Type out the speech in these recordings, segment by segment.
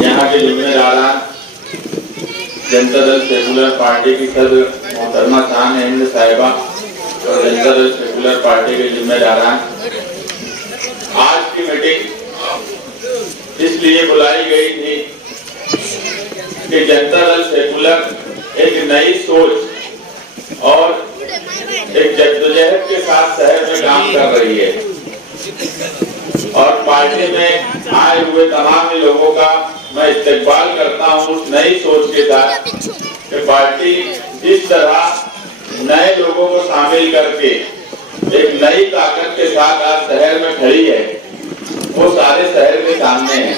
यहाँ के जिम्मेदारान Janata Dal secular party की सदर मोहतरमा शान हिंद साहिबा और जनता दल सेकुलर पार्टी के जिम्मेदारान, आज की मीटिंग इसलिए बुलाई गई थी कि जनता दल सेकुलर एक नई सोच और एक जद्दोजहद के साथ शहर में काम कर रही है और पार्टी में आए हुए तमाम लोगों का मैं इस्तेकबाल करता हूं उस नई सोच के साथ कि पार्टी इस तरह नए लोगों को शामिल करके एक नई ताकत के साथ आज शहर में खड़ी है, वो सारे शहर के सामने है।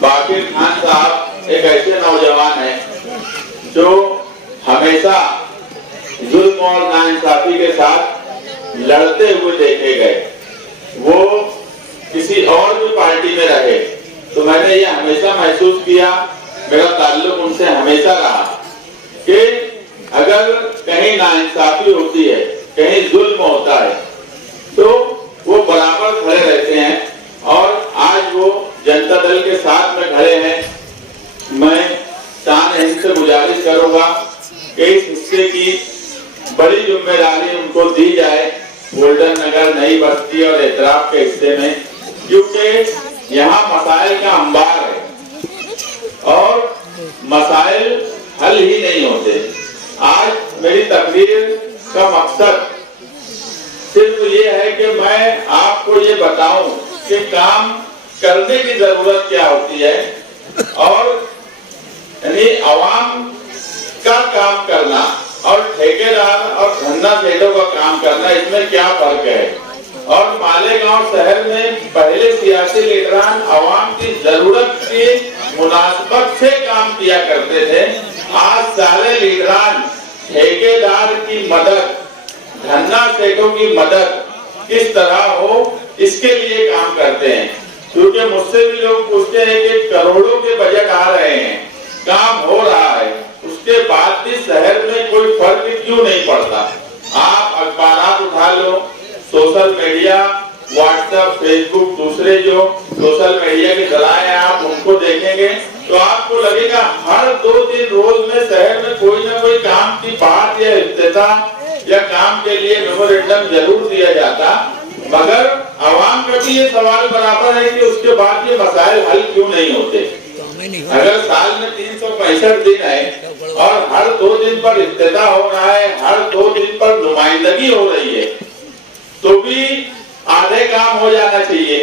बाकिर खान साहब एक ऐसे नौजवान है जो हमेशा जुल्म और नाइंसाफी के साथ लड़ते हुए देखे गए। वो किसी और भी पार्टी में रहे तो मैंने ये हमेशा महसूस किया, मेरा ताल्लुक उनसे हमेशा रहा कि अगर कहीं नाइंसाफी होती है, कहीं जुल्म होता है तो वो बराबर खड़े रहते हैं और आज वो जनता दल के साथ में खड़े हैं। मैं शान हिंद से गुजारिश करूंगा कि इस हिस्से की बड़ी जिम्मेदारी उनको दी जाए गोल्डन नगर, नई बस्ती और एतराफ के हिस्से में, क्योंकि यहाँ मसाइल का अंबार है और मसाइल हल ही नहीं होते। आज मेरी तकरीर का मकसद सिर्फ ये है कि मैं आपको ये बताऊं कि काम करने की जरूरत क्या होती है और यानी आवाम का काम करना और ठेकेदार और धंधा सेठों का काम करना, इसमें क्या फर्क है। और मालेगांव शहर में पहले सियासी लीडरान आवाम की जरूरत की मुनासबत से काम किया करते थे। आज सारे लीडरान ठेकेदार की मदद, धंधा सेठों की मदद किस तरह हो इसके लिए काम करते हैं। क्योंकि मुझसे भी लोग पूछते हैं कि करोड़ों के बजट आ रहे हैं, काम हो रहा है, उसके बाद भी शहर में कोई फर्क क्यों नहीं पड़ता। आप अखबारात उठा लो, सोशल मीडिया, व्हाट्सएप, फेसबुक, दूसरे जो सोशल मीडिया के जराए आप उनको देखेंगे तो आपको लगेगा हर 2-3 रोज में शहर में कोई ना कोई काम की बात या इफ्तिताह या काम के लिए मेमोरेंडम जरूर दिया जाता, मगर आवाम का भी ये सवाल बराबर है कि उसके बाद ये मसाइल हल क्यों नहीं होते। अगर साल में 365 दिन है और हर 2 दिन पर इफ्तिताह हो रहा है, हर 2 दिन पर नुमाइंदगी हो रही है, तो भी आधे काम हो जाना चाहिए,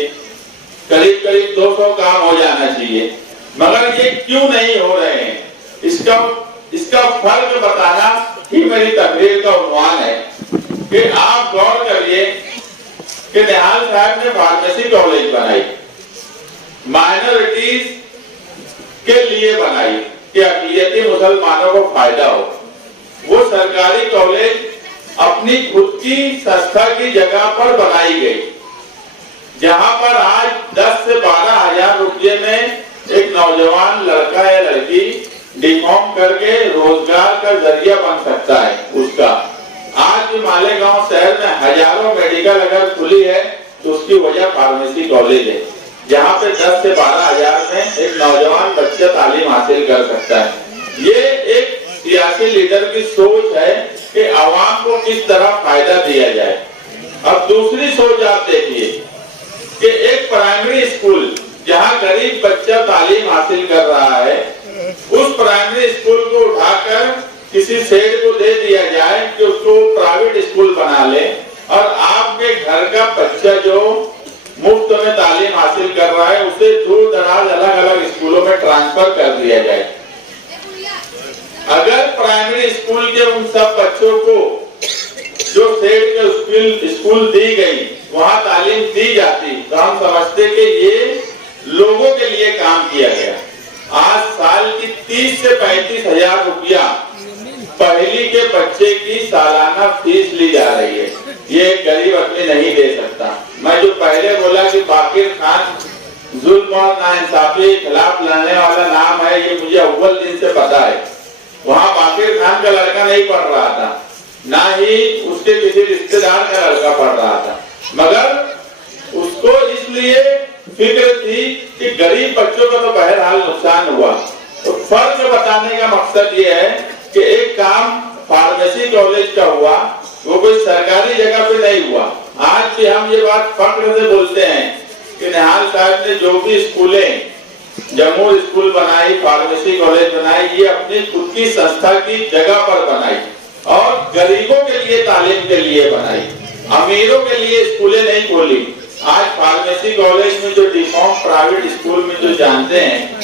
करीब करीब 200 काम हो जाना चाहिए, मगर ये क्यों नहीं हो रहे हैं, इसका फर्क बताना ही मेरी तकरीर का उन्वान है। कि आप गौर करिए कि निहाल साहब ने फार्मेसी कॉलेज बनाई, माइनॉरिटीज के लिए बनाई कि अक़लियती मुसलमानों को फायदा हो। वो सरकारी कॉलेज अपनी खुद की संस्था की जगह पर बनाई गई, जहां पर आज 10 से 12 हजार रुपये में एक नौजवान लड़का या लड़की डिफॉर्म करके रोजगार का जरिया बन सकता है उसका। आज भी मालेगांव शहर में हजारों मेडिकल अगर खुली है तो उसकी वजह फार्मेसी कॉलेज है, जहाँ पे 10 से 12 हजार में एक नौजवान बच्चा तालीम हासिल कर सकता है। ये एक सियासी लीडर की सोच है कि आवाम को किस तरह फायदा दिया जाए। अब दूसरी सोच आप देखिए कि एक प्राइमरी स्कूल जहाँ गरीब बच्चा तालीम हासिल कर रहा है, उस प्राइमरी स्कूल को उठाकर किसी सेठ को दे दिया जाए कि उसको प्राइवेट स्कूल बना ले और आपके घर का बच्चा जो मुफ्त में तालीम हासिल कर रहा है उसे दूर दराज अलग अलग स्कूलों में ट्रांसफर कर दिया जाए। अगर प्राइमरी स्कूल के उन सब बच्चों को जो सेठ के स्कूल दी गई वहां तालीम दी जाती तो हम समझते कि ये लोगों के लिए काम किया गया। आज साल की 30 से 35 हजार रुपया पहली के बच्चे की सालाना फीस ली जा रही है, ये गरीब आदमी नहीं दे सकता। मैं जो पहले बोला कि बाकिर खान जुल्म और नाइंसाफी के खिलाफ लड़ने वाला नाम है, ये मुझे अव्वल दिन से पता है। वहाँ बाकिर खान का लड़का नहीं पढ़ रहा था, ना ही उसके किसी रिश्तेदार का लड़का पढ़ रहा था, मगर उसको इसलिए फिक्र थी कि गरीब बच्चों का तो बहरहाल नुकसान हुआ। तो फर्क बताने का मकसद ये है कि एक काम फार्मेसी कॉलेज का हुआ, वो कोई सरकारी जगह पे नहीं हुआ। आज भी हम ये बात फख्र से बोलते हैं कि निहाल साहब ने जो भी स्कूलें, जमूर स्कूल बनाई, फार्मेसी कॉलेज बनाई, ये अपनी खुद की संस्था की जगह पर बनाई और गरीबों के लिए, तालीम के लिए बनाई, अमीरों के लिए स्कूलें नहीं खोली। आज फार्मेसी कॉलेज में जो डिफॉर्म प्राइवेट स्कूल में जो जानते हैं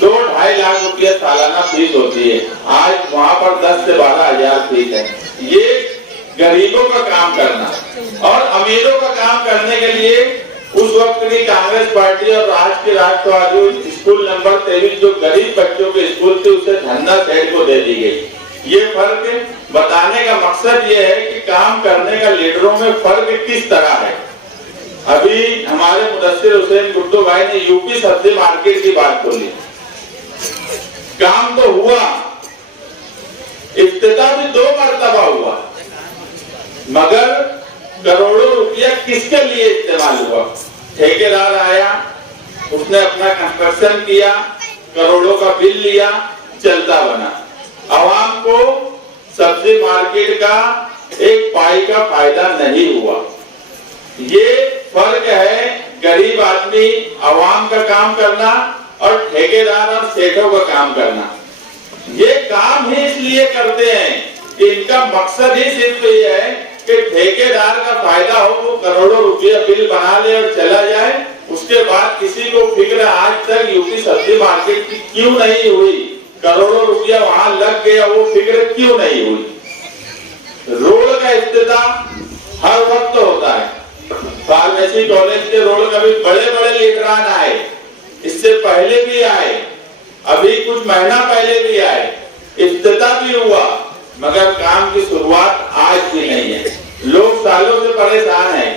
2-2.5 लाख रुपया सालाना फीस होती है, आज वहाँ पर 10 से 12 हजार फीस है। ये गरीबों का काम करना और अमीरों का काम करने के लिए उस वक्त की कांग्रेस पार्टी और आज के राष्ट्रवादी स्कूल नंबर 23 जो गरीब बच्चों के स्कूल थे उसे धन्ना सेठ को दे दी गई। ये फर्क बताने का मकसद ये है कि काम करने का लीडरों में फर्क किस तरह है। अभी हमारे मुदस्सिर हुसैन गुड्डू भाई ने यूपी सब्जी मार्केट की बात बोली, काम तो हुआ, इफ्तिताह भी 2 मरतबा हुआ, मगर करोड़ों रुपया किसके लिए इस्तेमाल हुआ? ठेकेदार आया, उसने अपना कंस्ट्रक्शन किया, करोड़ों का बिल लिया, चलता बना। आवाम को सब्जी मार्केट का एक पाई का फायदा नहीं हुआ। ये फर्क है गरीब आदमी आवाम का काम करना और ठेकेदार और सेठों का काम करना। ये काम ही इसलिए करते हैं कि इनका मकसद ही सिर्फ ये है कि ठेकेदार का फायदा हो, वो करोड़ों रुपया बिल बना ले और चला जाए। उसके बाद किसी को फिक्र आज तक यूपी सब्जी मार्केट की क्यों नहीं हुई, करोड़ों रुपया वहां लग गया, वो फिक्र क्यों नहीं हुई। रोड का इफ्तिताह हर वक्त होता है। फार्मेसी कॉलेज के रोड कभी बड़े बड़े लीडरान आए, इससे पहले भी आए, अभी कुछ महीना पहले भी आए, इफ्तिताह भी हुआ, मगर काम की शुरुआत आज भी नहीं है। लोग सालों से परेशान हैं।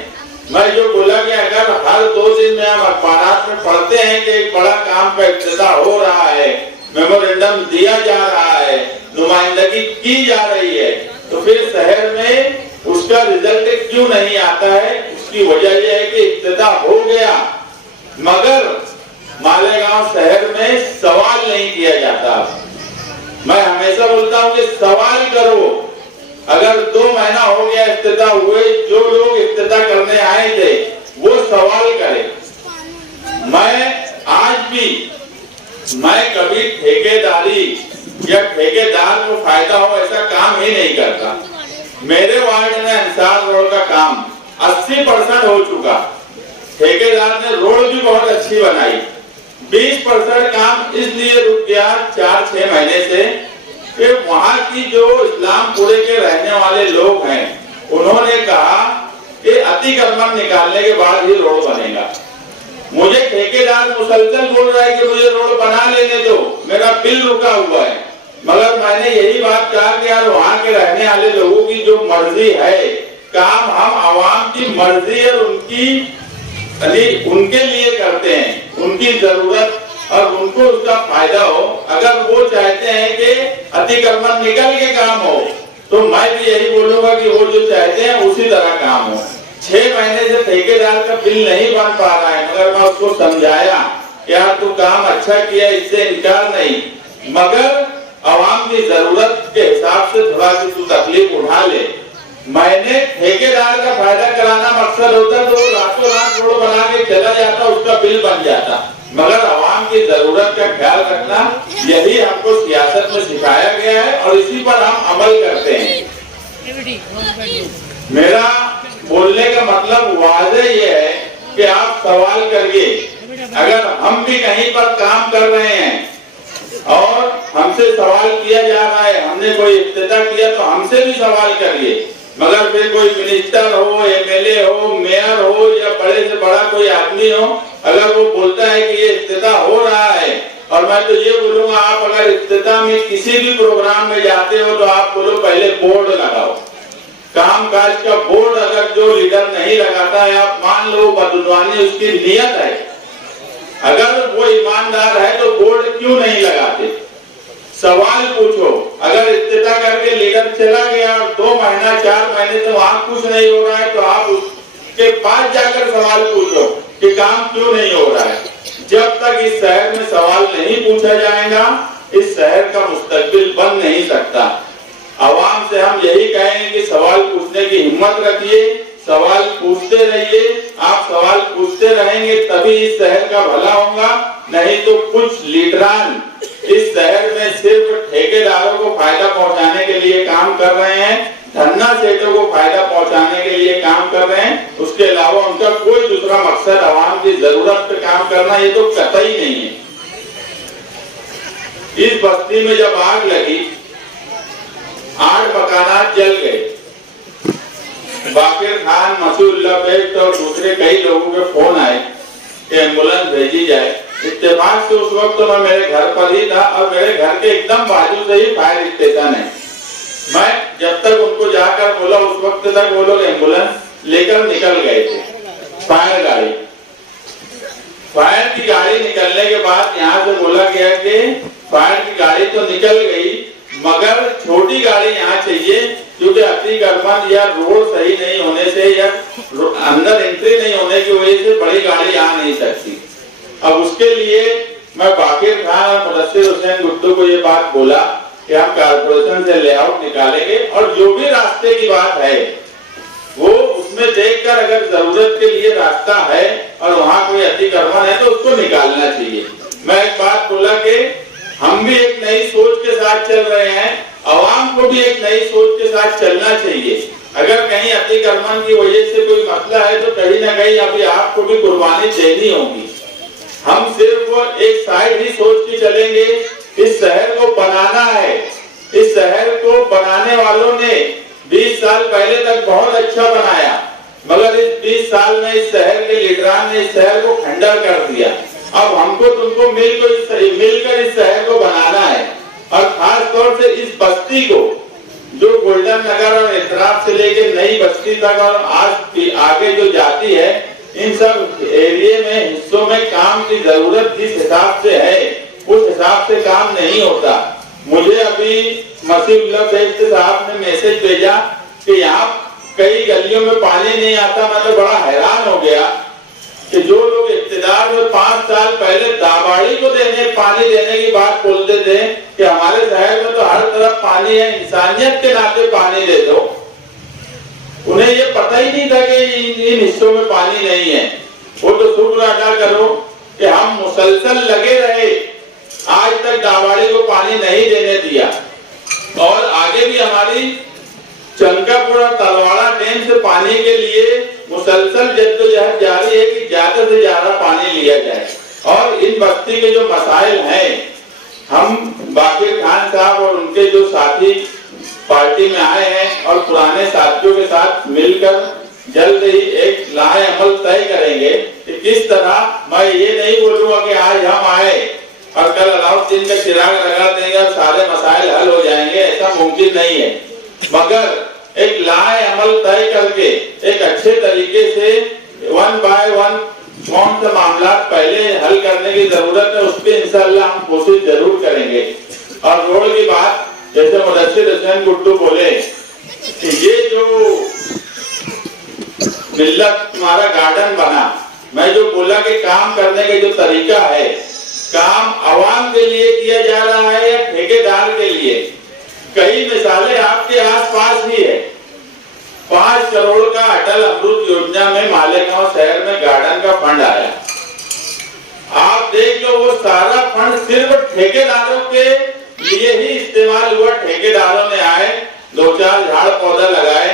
मैं जो बोला कि अगर हर 2 दिन में हम अखबार में पढ़ते हैं कि एक बड़ा काम का इफ्तिताह हो रहा है, मेमोरेंडम दिया जा रहा है, नुमाइंदगी की जा रही है, तो फिर शहर में उसका रिजल्ट क्यों नहीं आता है? उसकी वजह यह है कि इफ्तिताह हो गया मगर मालेगांव शहर में सवाल नहीं किया जाता। मैं हमेशा बोलता हूं कि सवाल करो। अगर 2 महीना हो गया इफ्तिताह हुए, जो लोग इफ्तिताह करने आए थे वो सवाल करें। मैं कभी ठेकेदारी या ठेकेदार को फायदा हो ऐसा काम ही नहीं करता। मेरे वार्ड में अंसार रोड का काम 80% हो चुका, ठेकेदार ने रोड भी बहुत अच्छी बनाई। 20% काम इसलिए रुक गया 4-6 महीने से कि वहां की जो इस्लामपुरे के रहने वाले लोग हैं उन्होंने कहा कि अतिक्रमण निकालने के बाद ही रोड बनेगा। मुझे ठेकेदार मुसलसल बोल रहा है कि मुझे रोड बना लेने दो, मेरा बिल रुका हुआ है, मगर मैंने यही बात कहा कि यार वहां के रहने वाले लोगों की जो मर्जी है, काम हम आवाम की मर्जी और उनके लिए करते हैं, उनकी जरूरत और उनको उसका फायदा हो। अगर वो चाहते हैं कि अतिक्रमण निकल के काम हो तो मैं भी यही बोलूंगा कि वो जो चाहते हैं उसी तरह काम हो। 6 महीने से ठेकेदार का बिल नहीं बन पा रहा है, मगर मैं उसको समझाया कि यार तू काम अच्छा किया, इससे इनकार नहीं, मगर आवाम की जरूरत के हिसाब से थोड़ा सी तू तकलीफ उठा ले। मैंने ठेकेदार का फायदा कराना मकसद होता तो रातों रात रोड बना के चला जाता, उसका बिल बन जाता, मगर आवाम की जरूरत का ख्याल रखना यही हमको सियासत में सिखाया गया है और इसी पर हम अमल करते हैं। मेरा बोलने का मतलब वाज़ेह ये है कि आप सवाल करिए। अगर हम भी कहीं पर काम कर रहे हैं और हमसे सवाल किया जा रहा है, हमने कोई इफ्तिताह किया तो हमसे भी सवाल करिए, मगर फिर कोई मिनिस्टर हो, एमएलए हो, मेयर हो या बड़े से बड़ा कोई आदमी हो, अगर वो बोलता है कि ये इफ्तिताह हो रहा है, और मैं तो ये बोलूंगा आप अगर इफ्तिताह में किसी भी प्रोग्राम में जाते हो तो आप बोलो पहले बोर्ड लगाओ। काम काज का बोर्ड अगर जो लीडर नहीं लगाता है, आप मान लो बदुनवानी उसकी नियत है, अगर वो ईमानदार है तो बोर्ड क्यों नहीं लगाते? सवाल पूछो। अगर इफ्तिताह करके लीडर चला गया और 2 महीना 4 महीने से वहां कुछ नहीं हो रहा है तो आप उसके पास जाकर सवाल पूछो कि काम क्यों नहीं हो रहा है। जब तक इस शहर में सवाल नहीं पूछा जाएगा, इस शहर का मुस्तकबिल बन नहीं सकता। आवाम से हम यही कहेंगे कि सवाल पूछने की हिम्मत रखिए, सवाल पूछते रहिए। आप सवाल पूछते रहेंगे तभी इस शहर का भला होगा, नहीं तो कुछ लीडरान इस शहर में सिर्फ ठेकेदारों को फायदा पहुंचाने के लिए काम कर रहे हैं, धन्ना सेठों को फायदा पहुंचाने के लिए काम कर रहे हैं। उसके अलावा उनका कोई दूसरा मकसद आवाम की जरूरत पे काम करना ये तो कतई नहीं है। इस बस्ती में जब आग लगी, 8 मकानात जल गए। बाकिर खान, मसीउल्लाह बेग और दूसरे कई लोगों के फोन आए कि एम्बुलेंस भेजी जाए। इत्तेफाक से उस वक्त तो मैं मेरे घर पर ही था और मेरे घर के एकदम बाजू से ही फायर स्टेशन है। मैं जब तक उनको जाकर बोला उस वक्त तक वो लोग एम्बुलेंस लेकर निकल गए थे। फायर की गाड़ी निकलने के बाद यहाँ से बोला गया कि फायर की गाड़ी तो निकल गई मगर छोटी गाड़ी यहाँ चाहिए, क्योंकि अतिक्रमण या रोड सही नहीं होने से या अंदर एंट्री नहीं होने की वजह से बड़ी गाड़ी आ नहीं सकती। अब उसके लिए मैं बाकिर खान और मुदस्सिर हुसैन गुड्डू को ये बात बोला कि हम कारपोरेशन से लेआउट निकालेंगे और जो भी रास्ते की बात है वो उसमें देखकर अगर जरूरत के लिए रास्ता है और वहाँ कोई अतिक्रमण है तो उसको निकालना चाहिए। मैं एक बात बोला कि हम भी एक नई सोच के साथ चल रहे हैं, आवाम को भी एक नई सोच के साथ चलना चाहिए। अगर कहीं अतिक्रमण की वजह से कोई मसला है तो कहीं ना कहीं अभी आपको भी कुर्बानी देनी होगी। हम सिर्फ एक साइड ही सोच के चलेंगे। इस शहर को बनाना है। इस शहर को बनाने वालों ने 20 साल पहले तक बहुत अच्छा बनाया, मगर इस 20 साल में इस शहर के लीडरान ने इस शहर को खंडर कर दिया। अब हमको तुमको मिलकर इस शहर को बनाना है और खास तौर से इस बस्ती को जो गोल्डन नगर और एतराफ से लेकर नई बस्ती तक और आज आगे जो जाती है, इन सब एरिया में हिस्सों में काम की जरूरत जिस हिसाब से है उस हिसाब से काम नहीं होता। मुझे अभी मसीउल्लाह बेग साहब ने मैसेज भेजा कि यहाँ कई गलियों में पानी नहीं आता। मैं तो बड़ा हैरान हो गया कि जो लोग इख्तियार में 5 साल पहले दाबाड़ी को पानी देने की बात बोलते थे कि हमारे शहर में तो हर तरफ पानी है, इंसानियत के नाते पानी दे दो, उन्हें ये पता ही नहीं था कि इन हिस्सों में पानी नहीं है। वो तो शुक्र अदा करो कि हम मुसलसल लगे रहे, आज तक दाबाड़ी को पानी नहीं देने दिया और आगे भी हमारी चंकापुर और तलवाड़ा डैम से पानी के लिए मुसलसल जद्दोजहद जारी है कि ज्यादा से ज्यादा पानी लिया जाए। और इन बस्ती के जो मसाइल हैं, हम बाकिर खान साहब और उनके जो साथी पार्टी में आए हैं और पुराने साथियों के साथ मिलकर जल्द ही एक लाए अमल तय करेंगे कि किस तरह। मैं ये नहीं बोलूंगा कि आज हम आए और कल अलाउद्दीन का चिराग लगा देंगे और सारे मसाइल हल हो जाएंगे, ऐसा मुमकिन नहीं है। मगर एक लाए अमल तय करके एक अच्छे तरीके से 1 बाय 1 कौन सा मामला पहले हल करने की जरूरत है, उस पर इंशाअल्लाह हम कोशिश जरूर करेंगे। और रोड की बात, जैसे मुदस्सिर हुसैन गुड्डू बोले कि ये जो मिल्लत तुम्हारा गार्डन बना, मैं जो बोला कि काम करने का जो तरीका है, काम आवाम के लिए किया जा रहा है या ठेकेदार के लिए। कई मिसालें आपके आसपास ही है। 5 करोड़ का अटल अमृत योजना में मालेगांव शहर में गार्डन का फंड आया। आप देख लो, वो सारा फंड सिर्फ ठेकेदारों के लिए ही इस्तेमाल हुआ। ठेकेदारों ने आए, 2-4 झाड़ पौधा लगाए,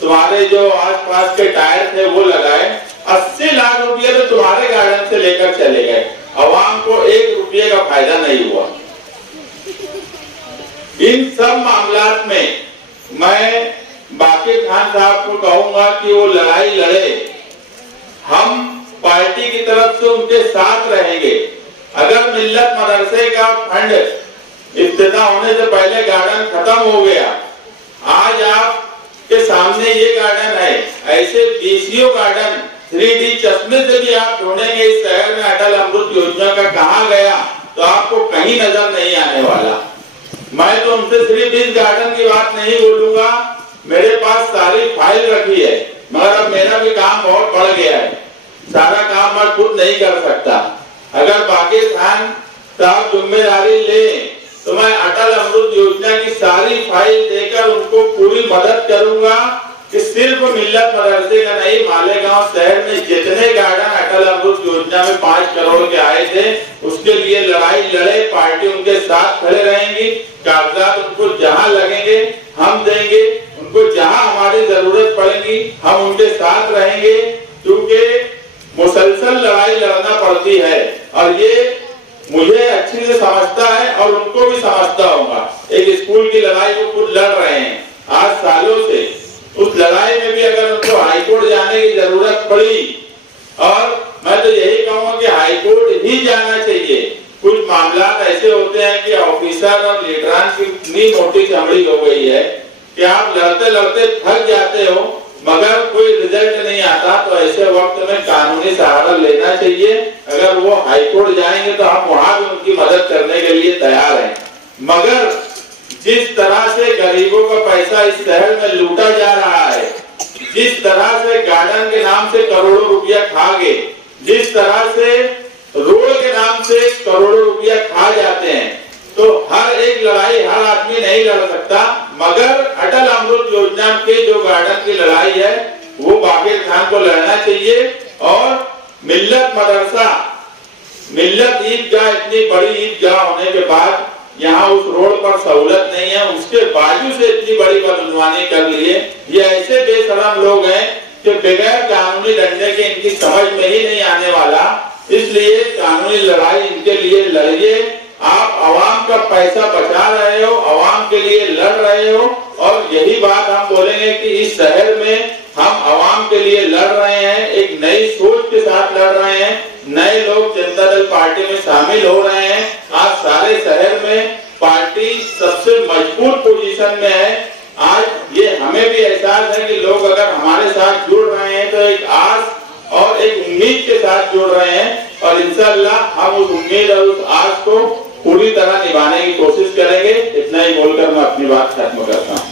तुम्हारे जो आसपास के टायर थे वो लगाए, 80 लाख रुपये तो तुम्हारे गार्डन से लेकर चले गए। आवाम को 1 रुपये का फायदा नहीं हुआ। इन सब मामलात में मैं बाकिर खान साहब को कहूंगा कि वो लड़ाई लड़े, हम पार्टी की तरफ से उनके साथ रहेंगे। अगर मिल्लत मदरसे का फंड इफ्तिताह होने से पहले गार्डन खत्म हो गया, आज आपके सामने ये गार्डन है, ऐसे बीसीओ गार्डन 3D चश्मे से भी आप ढूंढेंगे इस शहर में अटल अमृत योजना का कहाँ गया तो आपको कहीं नजर नहीं आने वाला। मैं तो उनसे सिर्फ इस गार्डन की बात नहीं बोलूंगा, मेरे पास सारी फाइल रखी है, मगर अब मेरा भी काम बहुत बढ़ गया है। सारा काम मैं खुद नहीं कर सकता। अगर बाकिर खान साहब जिम्मेदारी ले तो मैं अटल अमृत योजना की सारी फाइल देकर उनको पूरी मदद करूंगा कि सिर्फ मिल्लत मदरसे का नहीं, मालेगांव शहर में जितने गार्डन अटल अमृत योजना में 5 करोड़ के आए थे उसके लिए लड़ाई लड़े, पार्टी उनके साथ खड़े रहेंगी। कागजात उनको जहां लगेंगे हम देंगे, उनको जहां हमारी जरूरत पड़ेगी हम उनके साथ रहेंगे, क्योंकि मुसलसल लड़ाई लड़ना पड़ती है और ये मुझे अच्छी से समझता है और उनको भी समझता होगा। एक स्कूल की लड़ाई वो खुद लड़ रहे हैं आज सालों से, उस लड़ाई में भी अगर उनको हाईकोर्ट जाने की जरूरत पड़ी, और मैं तो यही कहूंगा कि हाईकोर्ट ही जाना चाहिए। कुछ मामला ऐसे होते हैं कि ऑफिसर और लीडरान की इतनी मोटी चमड़ी हो गई है कि आप लड़ते लड़ते थक जाते हो मगर कोई रिजल्ट नहीं आता, तो ऐसे वक्त में कानूनी सहारा लेना चाहिए। अगर वो हाईकोर्ट जाएंगे तो हम वहां भी उनकी मदद करने के लिए तैयार हैं। मगर जिस तरह से गरीबों का पैसा इस शहर में लूटा जा रहा है, जिस तरह से गार्डन के नाम से करोड़ों रुपया खा गए, जिस तरह से रोड के नाम से करोड़ों रुपया खा जाते हैं, तो हर एक लड़ाई हर आदमी नहीं लड़ सकता। मगर अटल अमृत योजना के जो गार्डन की लड़ाई है वो बाकिर खान को लड़ना चाहिए। और मिल्लत मदरसा, मिल्लत ईदगाह इतनी बड़ी ईदगाह होने के बाद यहाँ उस रोड पर सहूलत नहीं है, उसके बाजू से इतनी बड़ी बदजुबानी कर लिए। ये ऐसे बेशरम लोग हैं कि बगैर कानूनी लड़ने के इनकी समझ में ही नहीं आने वाला। इसलिए कानूनी लड़ाई इनके लिए लड़िए। आप आवाम का पैसा बचा रहे हो, आवाम के लिए लड़ रहे हो, और यही बात हम बोलेंगे कि इस शहर में हम आवाम के लिए लड़ रहे हैं, एक नई सोच के साथ लड़ रहे हैं। नए लोग जनता दल पार्टी में शामिल हो रहे हैं। आज सारे शहर में पार्टी सबसे मजबूत पोजीशन में है। आज ये हमें भी एहसास है कि लोग अगर हमारे साथ जुड़ रहे हैं तो एक आस और एक उम्मीद के साथ जुड़ रहे हैं, और इंशाअल्लाह हम उस उम्मीद और उस आस को पूरी तरह निभाने की कोशिश करेंगे। इतना ही बोलकर मैं अपनी बात खत्म करता हूँ।